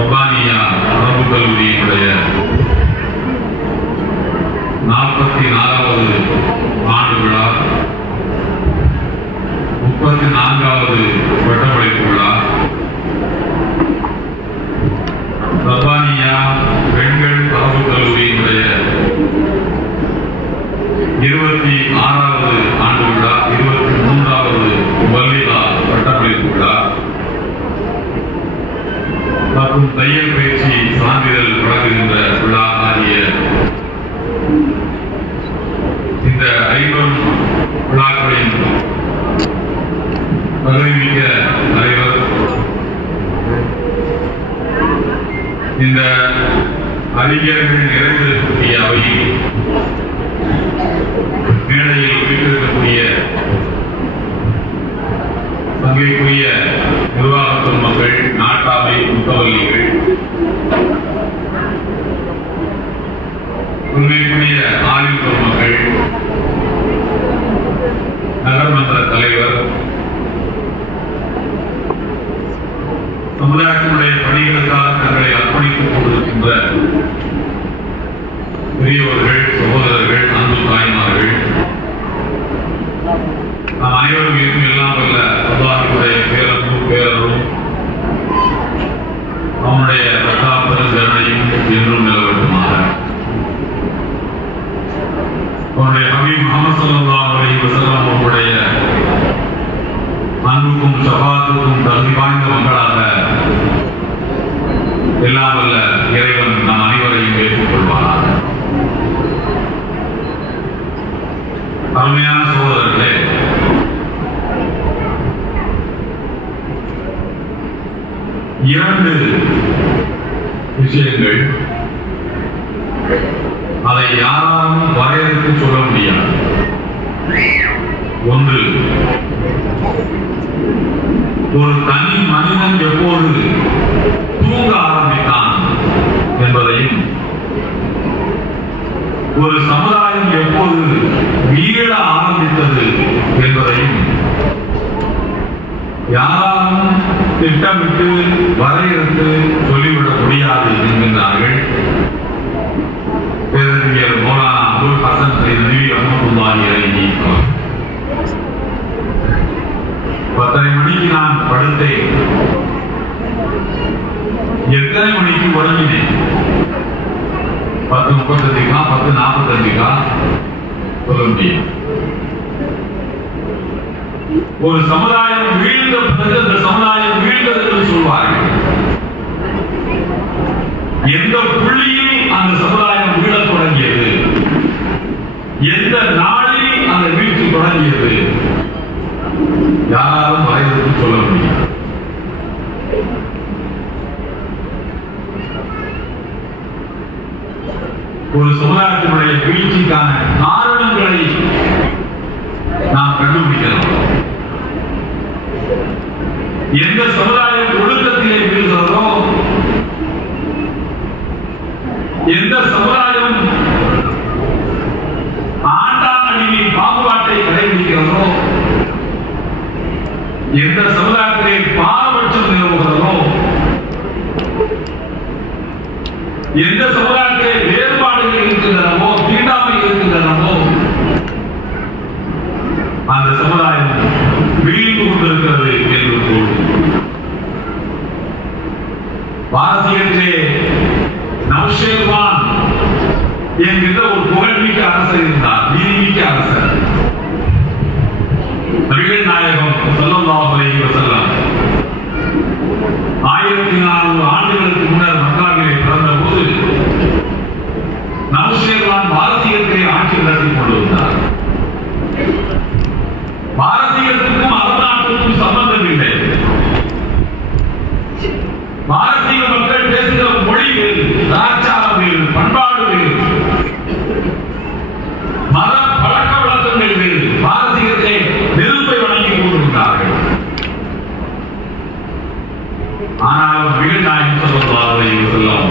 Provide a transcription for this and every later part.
ரப்பானியா அரபு கல்லூரியினுடைய 44வது ஆண்டு விழா, 34வது பட்டமளிப்பு விழா, ரப்பானியா பெண்கள் அரபு கல்லூரியினுடைய 26வது ஆண்டு விழா, 23வது வல்லிதா பட்டமளிப்பு விழா மற்றும் தையல் பயிற்சி சான்றிதழ் வழங்குகின்ற விழா ஆகிய இந்த 50 விழாக்களின் பதவிமிக்க தலைவர், இந்த அறிஞர்கள் நிறைந்திருக்கக்கூடிய அவையில் மேடையில் வீட்டிருக்கக்கூடிய சங்கைக்குரிய நிர்வாக மக்கள், நாட்டாமை முத்தவல்லிகள், உண்மைக்குரிய ஆயுள் மக்கள், நகர்மன்ற தலைவர், சமுதாயத்தினுடைய பணிகளுக்காக தங்களை அர்ப்பணித்துக் கொண்டிருக்கின்ற பெரியவர்கள், சகோதரர்கள், அன்பு தாய்மார்கள், நாம் அனைவரும் இருக்கும் எல்லாம் வல்ல அல்லாஹ்வுடைய பேரன்பும் பேரருளும் அவனுடைய பிரதாபரும் கருணையும் என்றும் நிலவட்டுமாக. அவனுடைய ஹபீப் முஹம்மது ஸல்லல்லாஹு அலைஹி வஸல்லம் அவருடைய அன்புக்கும் ஷஃபாஅத்துக்கும் தகுதி வாய்ந்த மக்களாக எல்லாம் வல்ல இறைவன் நம் அனைவரையும் ஏற்றுக்கொள்வாராக. அருமையான சகோதரர்களே, இரண்டு விஷயங்கள் அதை யாராலும் வரையறுத்து சொல்ல முடியாது. ஒன்று, ஒரு தனி மனிதன் எப்போது தூங்க ஆரம்பித்தான் என்பதையும், ஒரு சமுதாயம் எப்போது வீழ ஆரம்பித்தது என்பதையும் யாராலும் திட்டமிட்டு வரையறுத்து சொல்லிவிட முடியாது என்கின்றார்கள் பேரறிஞர் மௌலானா அபுல் ஹசன் நத்வி ரஹ்மத்துல்லாஹி அலைஹி. 10:30 மணிக்கு நான் படுத்தேன். எத்தனை மணிக்கு உறங்கினேன்? 10:35 10:45 சொல்ல முடியும். ஒரு சமுதாயம் வீழ்ந்த பிறகு அந்த சமுதாயம் வீழ்ந்தது என்று சொல்வார்கள். எந்த புள்ளியில் அந்த சமுதாயம் வீழத் தொடங்கியது, எந்த நாளில் அந்த வீழ்ச்சி தொடங்கியது, யாராலும் வரையறுத்து சொல்ல முடியாது. ஒரு சமுதாயத்தினுடைய வீழ்ச்சிக்கான காரணங்களை நாம் கண்டுபிடிக்கலாம். எந்த சமுதாயம் ஒழுக்கத்திலே வீழ்கிறதோ, எந்த சமுதாயம் ஆண்டான் அடிமையின் பாகுபாட்டை கடைபிடிக்கிறதோ, எந்த சமுதாயத்திலே பாரபட்சம் நிலவுகிறதோ, எந்த சமுதாயத்திலே வேறுபாடுகள் இருக்கின்றனவோ, தீண்டாமை இருக்கின்றனவோ, அந்த சமுதாயம் வீழ்ந்து கொண்டிருக்கிறது என்று கூறும். பாரசீகத்திலே நௌஷேர்வான் என்கின்ற ஒரு புகழ்மிக்க அரசர் இருந்தார், நீதிமிக்க அரசர். நபிகள் நாயகம் ஸல்லல்லாஹு அலைஹி வஸல்லம் 1400 ஆண்டுகளுக்கு முன்னர் மக்காவிலே பிறந்த போது நௌஷேர்வான் பாரசீகத்திலே ஆட்சி நடத்தி கொண்டிருந்தார். பாரசீகத்துக்கும் அரபு நாட்டுக்கும் சம்பந்தம் இல்லை. பாரசீக மக்கள் பேசுகிற மொழி வேறு, கலாச்சாரம் வேறு, பண்பாடு வேறு, மத பழக்க வழக்கங்கள் வேறு. பாரசீகத்தை நெருப்பை வணங்கி கொண்டிருந்தார்கள். ஆனால் நபிகள் நாயகம் ஸல்லல்லாஹு அலைஹி வஸல்லம்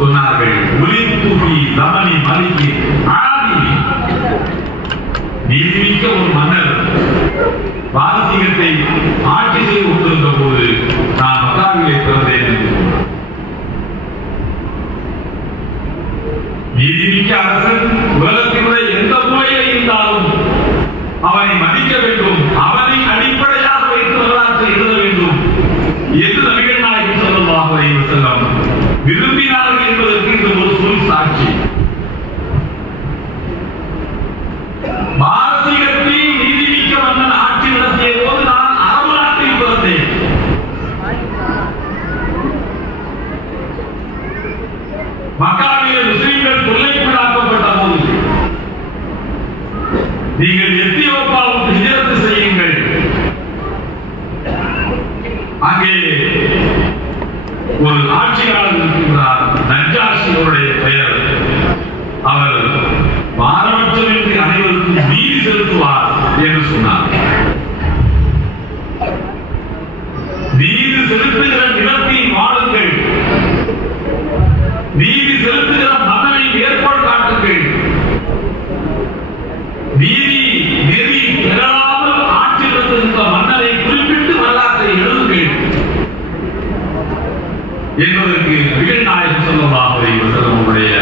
சொன்னார்கள், உலித்து ஃபீ ஸமனி மலிகி ஆதி, நீதிமிக்க ஒரு மன்னர் பாரசீகத்தை ஆட்சி செய்து கொண்டிருந்த போது நான் மக்காவிலே பிறந்தேன் என்று சொன்னார். அரசன் உலகத்தினுடைய எந்த மூலையில் இருந்தாலும் அவனை மதிக்க வேண்டும், அவனை அடிப்படையாக வைத்து வரலாற்றை எழுத வேண்டும் என்று நபிகள் நாயகம் ஸல்லல்லாஹு அலைஹி வஸல்லம் விரும்பினார்கள் என்பதற்கு இந்த ஒரு சொல் சாட்சி. பாரசீகத்தில் நீதிமிக்க மன்னன் ஆட்சி நடத்திய போது நான் அரபு நாட்டில் பிறந்தேன். மக்காவிலே முஸ்லிம்கள் தொல்லைக்குள்ளாக்கப்பட்ட போது நீங்கள் எத்தியோப்பியாவுக்கு ஹிஜ்ரத் செய்யுங்கள், அங்கே ஒரு ஆட்சியாளர் இருக்கின்றார், நஜ்ஜாஷி அவருடைய பெயர். அவர் பாரபட்சமின்றி அனைவருக்கும் நீதி செலுத்துவார் என்று சொன்னார். நீதி செலுத்துகிற நிலத்தில் வாழுங்கள், நீதி செலுத்துகிற மன்னனை ஏற்பாடு காட்டுங்கள், நீதி நெறி பெறாமல் ஆட்சி நடத்துகின்ற மன்னரை குறிப்பிட்டு வரலாற்றை எழுதுங்கள் என்பதற்கு நபிகள் நாயகம் ஸல்லல்லாஹு அலைஹி வஸல்லம் உடைய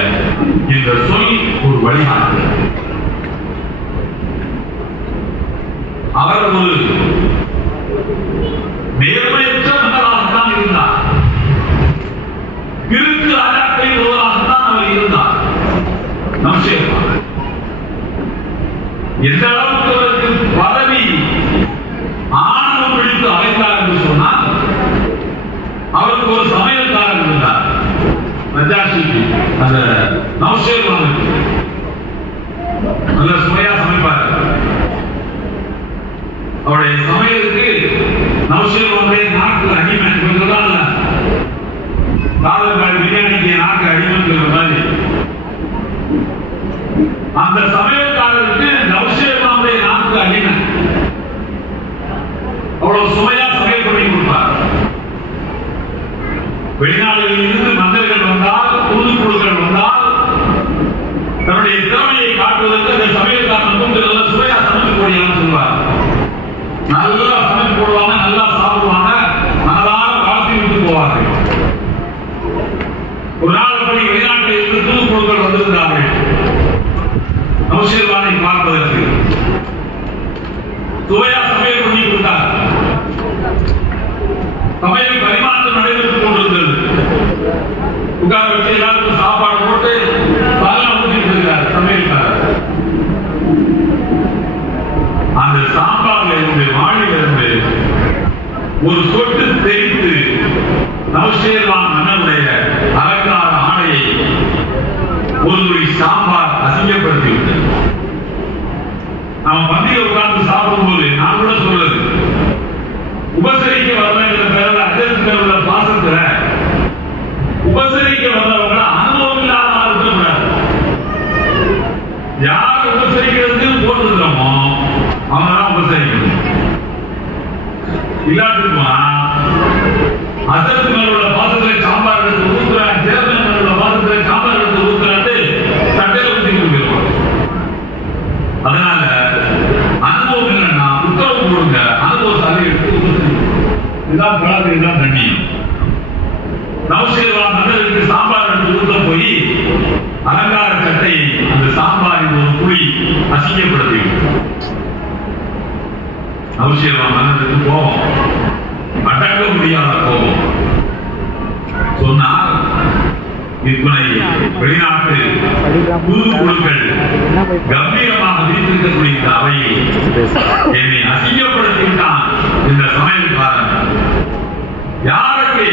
இந்த சொல் ஒரு வழிகாட்டு. அவர் ஒரு நேர்மையற்ற மன்னராகத்தான் இருந்தார், கிறுக்கு ராஜாக்களில் ஒருவராகத்தான் அவர் இருந்தார். எந்த அளவுக்கு அவருக்கு பதவி ஆணவம் பிடித்து அழைத்தார் என்று சொன்னால், அவருக்கு ஒரு சமையல்காரர் இருந்தார், நஜ்ஜாஷிக்கு, அந்த நௌஷேர்வானுக்கு நல்ல சுவையா சமைப்பார். அவருடைய சமையலுக்கு நௌஷேர்வானுடைய நாக்கு அடிமை சொல்றாங்க, காதல்காரி பிரியாணிக்கு நாக்கு அடிமைங்கிற மாதிரி. அந்த சமையல்காரருக்கு நௌஷேர்வானுடைய நாக்கு அடிமை. அவ்வளவு சுவையா சமையல் பண்ணி கொடுப்பார். வெளிநாடுகளில் இருந்து மன்னர்கள் வந்தால், தூதுக்குழுக்கள் வந்தால், தன்னுடைய திறமையை காட்டுவதற்கு அந்த சமையல்காரன் வந்து நல்ல சுவையா சமைச்சு போடியான்னு சொல்லுவார். நல்லா சமைச்சு போடுவாங்க, நல்லா சாப்பிடுவாங்க, மனதார வாழ்த்தி விட்டு போவார்கள். ஒரு நாள் அப்படி வெளிநாட்டில் இருந்து தூதுக்குழுக்கள் வந்திருந்தார்கள் நௌஷேர்வானை பார்ப்பதற்கு. சுவையா சமையல் பண்ணி கொடுத்தார். சமையல் பரிமாற்றம் நடைபெற்றுக் கொண்டிருந்தது. உட்கார வச்சு எல்லாருக்கும் சாப்பாடு போட்டு பாலம் ஊற்றிட்டு இருக்கிறார் சமையல்காரர். அந்த சாம்பார்ல இருந்து, வாழில இருந்து ஒரு சொட்டு தெரித்து நௌஷேர்வான் மன்னனுடைய அலங்கார ஆடையை ஒரு முறை சாம்பார் அசிங்கப்படுத்தி விட்டது. நாம் பந்தியில் உட்கார்ந்து சாப்பிடும் போது நான் கூட சொல்றது, உபசரிக்க வரலங்கிற பேரில் அஜத்துல உள்ள பாசத்துல உபசரிக்க வந்தவங்க அனுபவம் இல்லாத இருக்கக்கூடாது. யார் உபசரிக்கிறது போட்டுக்கிறோமோ அவங்க தான் உபசரிக்கணும். இல்லாட்டுமா அசலுக்கு மேல உள்ள பாசத்துல சாம்பார் எடுத்து ஊத்துறான், சேர்மன் மேல உள்ள பாசத்துல சாம்பார் எடுத்து ஊத்துறான்ட்டு சட்டையில ஊத்தி கொடுக்கிறோம். அதனால அனுபவம் இல்லைன்னா உத்தரவு கொடுங்க, அனுபவசாலி எடுத்து உபசரிக்கணும். இதுதான் பழக்கம், இதுதான் தண்ணியம். நௌஷேர்வான் மன்னருக்கு சாம்பார் எடுத்து ஊத்த போய் அலங்கார சட்டை அந்த சாம்பாரின் ஒரு புளி அசிங்கப்படுத்தி நௌஷேர்வான் மன்னருக்கு கோபம், அடக்க முடியாத கோபம். சொன்னார், இத்தனை வெளிநாட்டு தூதுக்குழுக்கள் கம்பீரமாக வீட்டிருக்கக்கூடிய இந்த அவையை என்னை அசிங்கப்படுத்திவிட்டான் இந்த சமையல்காரன். யாருக்கு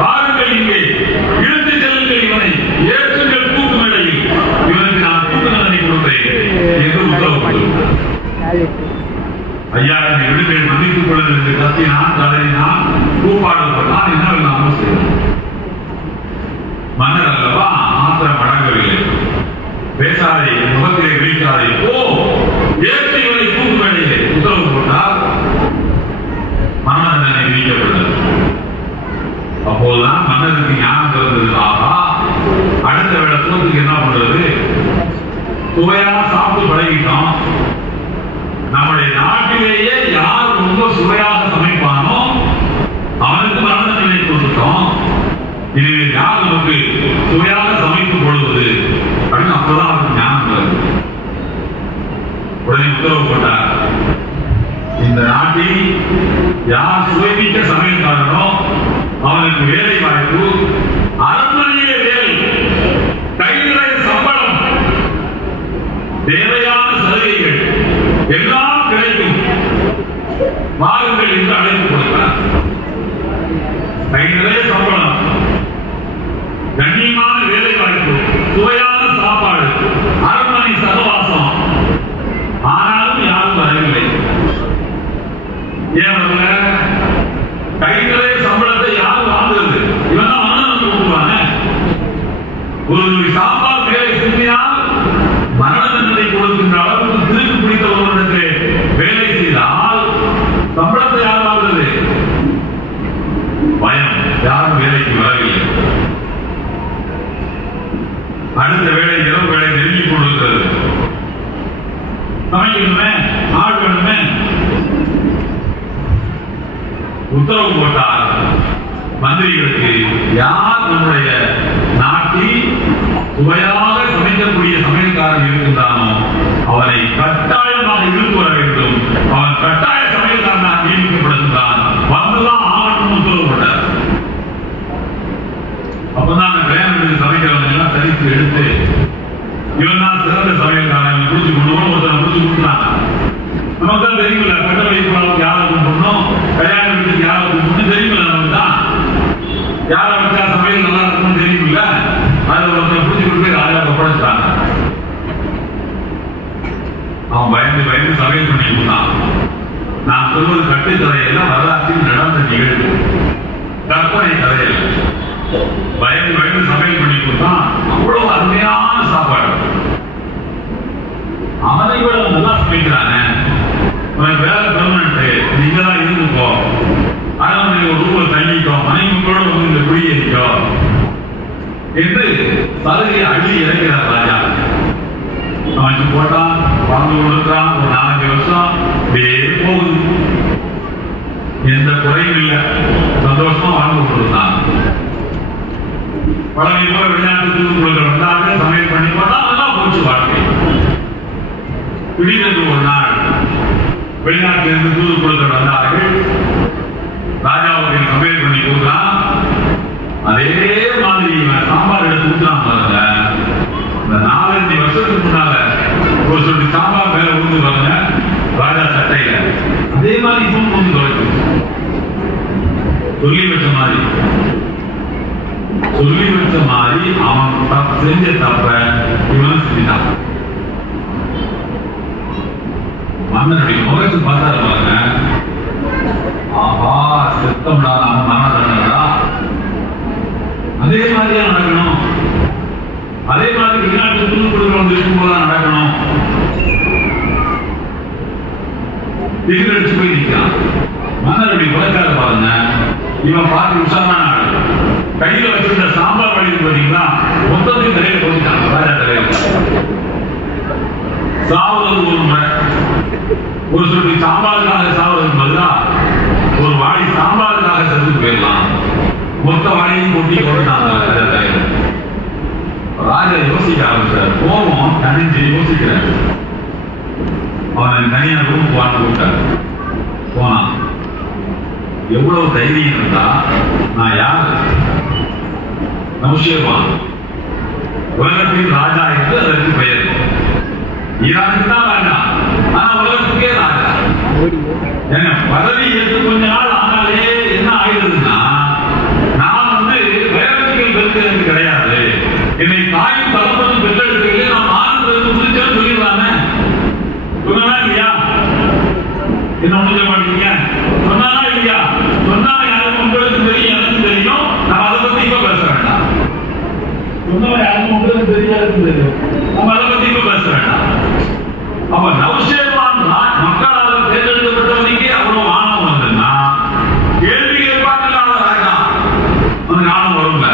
வாருங்கள், இங்கே இழுத்து செல்லுங்கள், இவனை ஏற்றுங்கள் தூக்கு மேடையில், இவனுக்கு நான் தூக்கு தண்டனை கொடுத்தேன் என்று உத்தரவு கொடுத்தார். ஐயா, என்னை விடுங்கள், மன்னித்துக் கொள்ளுங்கள் என்று கத்தினான், தடவினான், கூப்பாடுபட்டான், என்னவெல்லாம் செய்தார். மன்னர் அல்லவா, ஆத்திரம் அடங்கவில்லை. பேசாதே, முகத்திலே விழிக்காதே, ஓ ஏற்று இவனை தூக்கு மேடையிலே உத்தரவு போட்டால் மரண தண்டனை விதிக்கப்பட்டது. அப்போதுதான் மன்னருக்கு ஞானம் பிறந்தது. ஆகா, அடுத்த வேளை சோத்துக்கு என்ன பண்றது, சுவையா சாப்பிட்டு பழகிட்டோம். நம்முடைய நாட்டிலேயே யார் ரொம்ப சுவையாக சமைப்பானோ அவனுக்கு மரண தண்டனை கொடுத்துட்டோம். இனிமேல் யார் நமக்கு சுவையாக சமைத்து போடுவது அப்படின்னு அப்பதான் அவருக்கு ஞானம் வருது. உடனே உத்தரவு போட்டார், இந்த நாட்டில் யார் சுயமிக்க சமையல்காரனோ அவனுக்கு வேலை வாய்ப்பு, அரண்மனையிலே வேலை, கைநிறை சம்பளம், தேவையான சலுகைகள் எல்லாம் கிடைக்கும், வாருங்கள் என்று அழைப்பு கொடுத்தார். கைநிறைய சம்பளம், கண்ணியமான வேலை வாய்ப்பு, சுவையான சாப்பாடு, அரண்மனை சகவாசம். ஆனாலும் யாரும் வரவில்லை. ஏன் வரல? கைநிறைய சம்பளத்தை யாரும் வாங்குறது? இவன் தான் மரணம் கொடுக்குவாங்க. ஒரு சாப்பாடு வேலை செஞ்சால் மரண தண்டனை கொடுக்கின்ற அளவுக்கு திருப்பி பிடித்த ஒருவனுக்கு வேலை செய்தால் சம்பளத்தை யார் வாங்குறது? பயம், யாரும் வேலைக்கு வரவில்லை. அடுத்த வேலை இரவு வேலை நெருங்கி கொண்டிருக்கிறது. சமைக்கணுமே, ஆள் வேணுமே. உத்தரவு போட்டார் மந்திரிகளுக்கு, யார் நம்முடைய நாட்டில் சுவையாக சமைக்கக்கூடிய சமையல்காரன் இருக்கின்றானோ அவனை கட்டாயமாக இழுத்து வர வேண்டும். அவன் கட்டாய சமையல்காரனாக நியமிக்கப்படுகின்றான், வந்துதான் ஆகணும் உத்தரவு போட்டார். அப்பதான் கல்யாணம் சமைக்கிறவங்க எல்லாம் தரித்து எடுத்து இவன் தான் சிறந்த சமையல்காரன் குடிச்சு கொண்டு ஒருத்தனை குடிச்சு கொடுத்தாங்க. நமக்கு தான் தெரியுமில்ல, கட்ட வைப்பு யாரை கூப்பிடணும், கல்யாண வீட்டுக்கு யாரை கூப்பிடணும் தெரியுமில்ல, நமக்கு தான் யாரை வச்சா சமையல் நல்லா இருக்கணும்னு தெரியுமில்ல. அதை ஒருத்தனை குடிச்சு கொண்டு போய் ராஜாவை ஒப்படைச்சிட்டாங்க. அவன் பயந்து பயந்து சமையல் பண்ணி கொடுத்தான். நான் சொல்வது கட்டுக்கதையெல்லாம் வரலாற்றில் நடந்த நிகழ்வு, கற்பனை கதையில். பயந்து பயந்து சமையல் பண்ணி கொடுத்தான். அவ்வளவு அருமையான சாப்பாடு. அவனை விட நல்லா சமைக்கிறாங்க. உனக்கு வேலை பெர்மனன்ட், நீங்க தான் இருந்துக்கோ, அதனால ஒரு ரூபாய் தங்கிக்கோ, மனைவிகளோட வந்து இந்த குடியேறிக்கோ என்று சலுகை அள்ளி இறக்கிறார் ராஜா. அவன் போட்டான், வாழ்ந்து கொடுக்கிறான். ஒரு 4 வருஷம் அப்படியே போகுது, எந்த குறையும் இல்லை, சந்தோஷமா வாழ்ந்து கொடுத்தான். பழமை போல வெளிநாட்டு தூதுக்குழுக்கள் வந்தாங்க, சமையல் பண்ணி போட்டா அதெல்லாம் போச்சு வாழ்க்கை. திடீரென்று ஒரு நாள் வெளிநாட்டிலிருந்து தூதுக்குழுக்கள் வந்தார்கள். ராஜாவுக்கு சமையல் பண்ணி கொடுத்தான். அதே மாதிரி சாம்பார் எடுத்து ஊற்றான் பாருங்க. இந்த 4-5 வருஷத்துக்கு முன்னால ஒரு சொல்லி சாம்பார் மேல ஊந்து பாருங்க ராஜா சட்டையில, அதே மாதிரி இப்பவும் ஊந்து தொலைச்சு சொல்லி வச்ச மாதிரி அவன் செஞ்ச தப்ப இவன் செஞ்சான். மன்னனுடைய முகத்தை பார்த்தாரு பாருங்க. ஆஹா, செத்தம்டா, நம்ம மரணா. அதே மாதிரியா நடக்கணும், அதே மாதிரி வெளிநாட்டு தூதுக்குழுக்கள் இருக்கும்போதுதான் நடக்கணும். எதிர்த்து போய் நிற்கிறான். மன்னனுடைய முகக்கார பாருங்க. இவன் பார்த்து உஷாரான ஆள். கையில வச்சிருந்த சாம்பார் வழியில் பார்த்தீங்கன்னா மொத்தத்தையும் தலையில போட்டுட்டான். ராஜா தலையில சாவுறது ஒரு முறை, ஒரு சொல்லி சாம்பாருக்காக சாவுறதுக்கு பதிலா ஒரு வாடி சாம்பாருக்காக செஞ்சுட்டு போயிடலாம். மொத்த வாடியையும் கொட்டி கொண்டுட்டாங்க ராஜா தலையில. ராஜா யோசிக்க ஆரம்பிச்சார். கோபம் தனிஞ்சு யோசிக்கிறார். அவனை தனியா ரூம் வாழ்ந்து விட்டார். போனான். எவ்வளவு தைரியம் இருந்தா நான் யாரு? நௌஷேர்வான், உலகத்தின் ராஜா என்று அதற்கு பெயர். ஈரானுக்கு தான் ராஜா, ஆனா உலகத்துக்கே ராஜா. பதவி எடுத்து கொஞ்ச நாள் ஆனாலே என்ன ஆயிடுதுன்னா, நான் வேலைகள் பெருக்கிறது கிடையாது, என்னை தாயும் தகப்பனும் பெற்றெடுக்கிறீங்க, நான் ஆனந்தத்துக்கு முடிச்சேன்னு சொல்லிடுறானே. சொன்னா இல்லையா? என்ன முடிஞ்ச மாட்டீங்க? சொன்னானா இல்லையா? சொன்னா யாருக்கும் உங்களுக்கு தெரியும், எனக்கு தெரியும். நம்ம அதை பத்தி இப்ப பேச வேண்டாம். சொன்னா யாருக்கும் உங்களுக்கு தெரியாது தெரியும், நம்ம அதை பத்தி இப்ப பேச வேண்டாம். அப்ப நௌஷேர்வான் மக்களால் தேர்ந்தெடுக்கப்பட்டவனுக்கே அவ்வளவு ஆணவம் வந்ததுன்னா கேள்வி கேட்பாங்கல்ல ராஜா, அவனுக்கு ஆணவம் வரும்ல.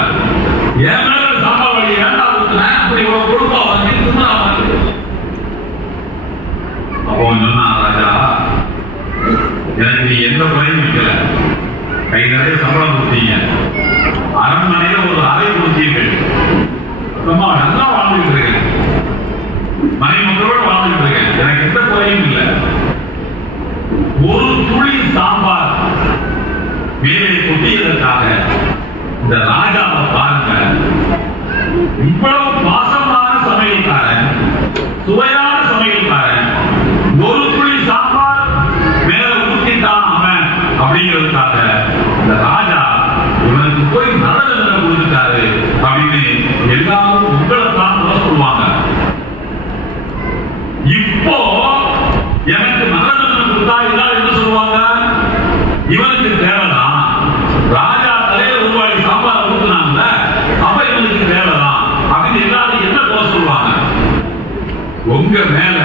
என் மேல சாம்பார் வழி வேண்டாம் அப்படி இவ்வளவு கொடுப்பா வந்து அப்போ சொன்னா ராஜா, எனக்கு எந்த குறையும் வைக்கல, கை நிறைய சம்பளம் கொடுத்தீங்க, அரண்மனையில ஒரு அறை கொடுத்தீர்கள், நல்லா வாழ்ந்துட்டு இருக்கேன். இந்த ராஜாவை பாருங்க, இவ்வளவு பாசமான சமையல்காரன், சுவையான சமையல்காரன், ஒரு புளி சாம்பார் மேல ஊற்றிட்டான் அவன் அப்படிங்கிறதுக்காக இந்த ராஜா இவனுக்கு போய் நரதண்டனை கொடுத்துட்டாரு அப்படின்னு எல்லாரும் உங்களைத்தான் சொல்லுவாங்க. இப்போ எனக்கு நரதண்டனை கொடுத்தா எல்லாரும் என்ன சொல்லுவாங்க? இவனுக்கு தேவைதான், ராஜா தலையில ரூபாய் சாம்பார் ஊத்துனாங்கல்ல, அப்ப இவனுக்கு தேவைதான் அப்படின்னு எல்லாரும் என்ன போக சொல்லுவாங்க? உங்க மேல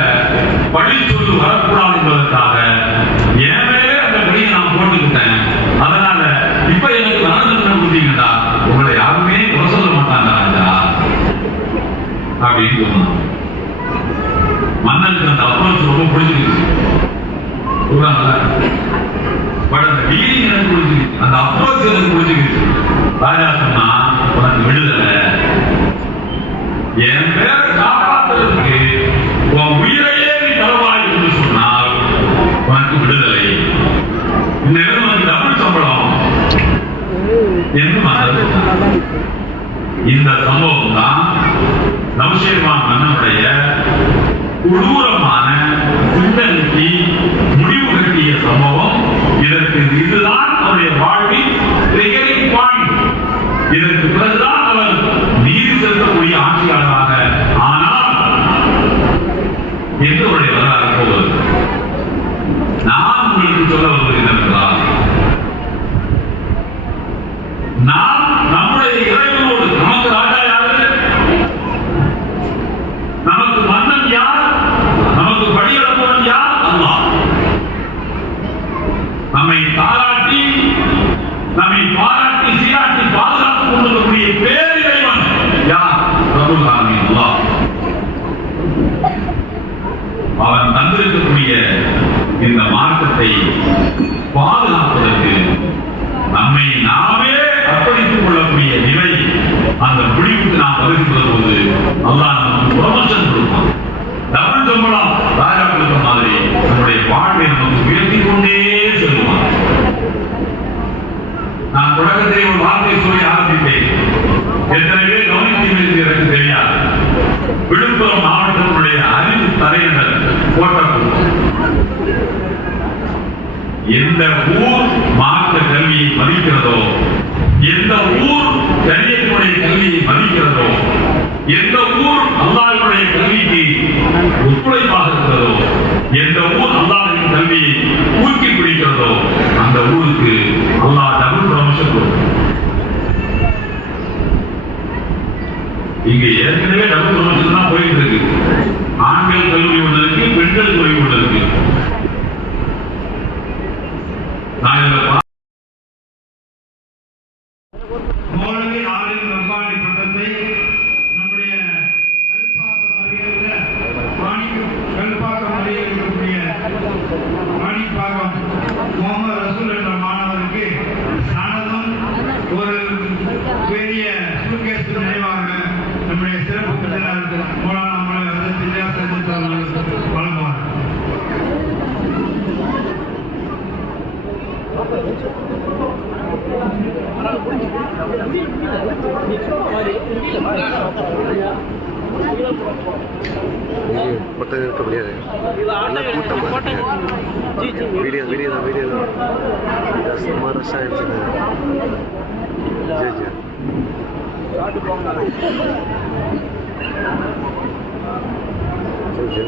பழி சொல்லு வரக்கூடாது என்பதற்காக என் மேலே அந்த பழியை நான் போட்டுக்கிட்டேன். அதனால இப்ப எனக்கு நரதண்டனை கொடுத்தீங்கடா, உங்களை யாருமே குறை சொல்ல மாட்டாங்க ராஜா அப்படின்னு சொன்னாங்க. மன்னனுக்கு அந்த அப்ரோச் ரொம்ப பிடிச்சிருச்சு. பட் அந்த வீரிங் எனக்கு பிடிச்சிருச்சு, அந்த அப்ரோச் எனக்கு பிடிச்சிருச்சு. ராஜா சொன்னா, உனக்கு விடுதலை, என் பேரை காப்பாற்றுவதற்கு உன் உயிரையே நீ தருவாய் என்று சொன்னால் உனக்கு விடுதலை, இன்னும் உனக்கு டபுள் சம்பளம் என்று மன்னர் சொன்னார். இந்த சம்பவம் தான் நவசேர்வான் மன்னனுடைய கொடூரமான சிந்தனைக்கு முடிவு கட்டிய சம்பவம். இதற்கு இதுதான் அவருடைய வாழ்வில் ட்ரிகரிங் பாயிண்ட். இதற்கு பிறகுதான் அவர் நீதி செலுத்தக்கூடிய ஆட்சியாளராக ஆனால் என்று அவருடைய வரலாறு போவது. நான் உங்களுக்கு சொல்ல வருவது என்னவென்றால், நாம் நம்முடைய இறைவனோடு, நமக்கு ராஜா யாரு, நமக்கு மன்னன் யார், நமக்கு படியளப்பவன் யார்? அல்லாஹ். நம்மை தாராட்டி, நம்மை பாராட்டி சீராட்டி பாதுகாத்துக் கொண்டிருக்கக்கூடிய பேரிறைவன் யார்? ரப்புல் ஆலமீன் அல்லாஹ். அவன் தந்திருக்கக்கூடிய இந்த மார்க்கத்தை பாதுகாப்பதற்கு நம்மை நாமே அர்ப்பணித்துக் கொள்ளக்கூடிய நிலை, அந்த முடிவுக்கு நாம் பகிர்ந்து போது அல்லாஹ் நமக்கு ப்ரமோஷன் கொடுப்பான், டபுள் சம்பளம் ராஜா கொடுத்த மாதிரி நம்முடைய வாழ்வை நமக்கு உயர்த்தி கொண்டே செல்வான். நான் தொடக்கத்தை ஒரு வார்த்தை சொல்லி ஆரம்பித்தேன். எத்தனை பேர் கவனித்தீர்கள் எனக்கு தெரியாது. விழுப்புரம் மாவட்டத்தினுடைய அறிவு தலையினர் போட்டபோது எந்த ஊர் மார்க்க கல்வியை மதிக்கிறதோ, எந்த ஊர் சரியத்தினுடைய கல்வியை மதிக்கிறதோ, எந்த ஊர் அல்லாஹ்வுடைய கல்விக்கு ஒத்துழைப்பாக இருக்கிறதோ, எந்த ஊர் அல்லாஹ்வின் கல்வியை ஊக்கி பிடிக்கிறதோ, அந்த ஊருக்கு அல்லாஹ் டபுள் ப்ரமோஷன் கொடுக்கும். இங்க ஏற்கனவே டபுள் ப்ரமோஷன் தான் போயிட்டு இருக்கு. ஆண்கள் கல்வி ஒன்று இருக்கு, பெண்கள் கல்வி ஒன்று இருக்கு. நான் இதில் மௌலவி ஆலிம் ரப்பானி பட்டத்தை நம்முடைய கல்பாக்கம் அருகே இருக்கக்கூடிய மாணிப்பாக்கம் முகமது ரசூல் என்ற மாணவருக்கு சனதும் ஒரு பெரிய சூட்கேஸ் நினைவாக நம்முடைய சிறப்பு கட்டணர் மௌலானா வழங்குவார். फोटो तो बढ़िया वीडियो वीडियो वीडियो हमारा साइड से जी जी जी